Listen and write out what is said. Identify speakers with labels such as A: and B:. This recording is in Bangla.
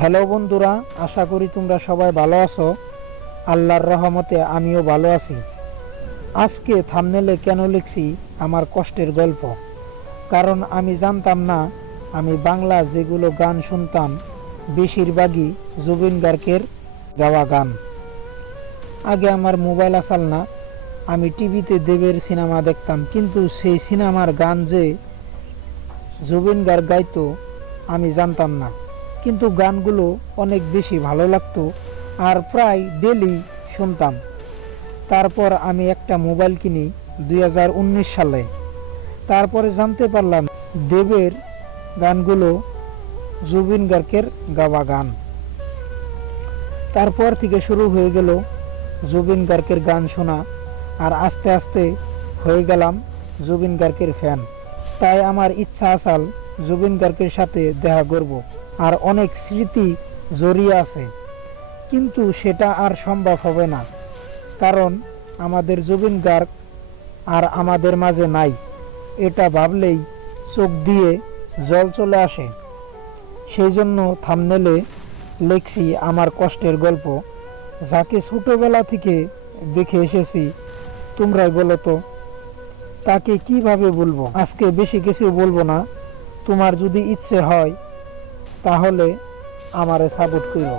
A: হ্যালো বন্ধুরা, আশা করি তোমরা সবাই ভালো আছো। আল্লাহর রহমতে আমিও ভালো আছি। আজকে থামনেলে কেন লিখছি আমার কষ্টের গল্প? কারণ আমি জানতাম না, আমি বাংলা যেগুলো গান শুনতাম, বেশিরভাগই জুবিন গার্গের গাওয়া গান। আগে আমার মোবাইল আসাল না, আমি টিভিতে দেবের সিনেমা দেখতাম, কিন্তু সেই সিনেমার গান যে জুবিন গার্গ গাইতো, আমি জানতাম না। কিন্তু গানগুলো অনেক বেশি ভালো লাগতো আর প্রায় ডেলি শুনতাম। তারপর আমি একটা মোবাইল কিনি দুই হাজার উনিশ সালে। তারপরে জানতে পারলাম দেবের গানগুলো জুবিন গার্গের গাওয়া গান। তারপর থেকে শুরু হয়ে গেল জুবিন গার্গের গান শোনা আর আস্তে আস্তে হয়ে গেলাম জুবিন গার্গের ফ্যান তাই আমার ইচ্ছা আসাল জুবিন গার্গের সাথে দেখা করব। আর অনেক স্মৃতি জড়িয়ে আছে। কিন্তু সেটা আর সম্ভব হবে না, কারণ আমাদের জুবিন গার্গ আর আমাদের মাঝে নাই। এটা ভাবলেই চোখ দিয়ে জল চলে আসে। সেই জন্য থামনেলে লেখছি আমার কষ্টের গল্প। যাকে ছোটোবেলা থেকে দেখে এসেছি, তোমরাই বলো তো, তাকে কীভাবে বলব? আজকে বেশি কিছু বলব না। তোমার যদি ইচ্ছে হয় তাহলে আমারে সাপোর্ট করো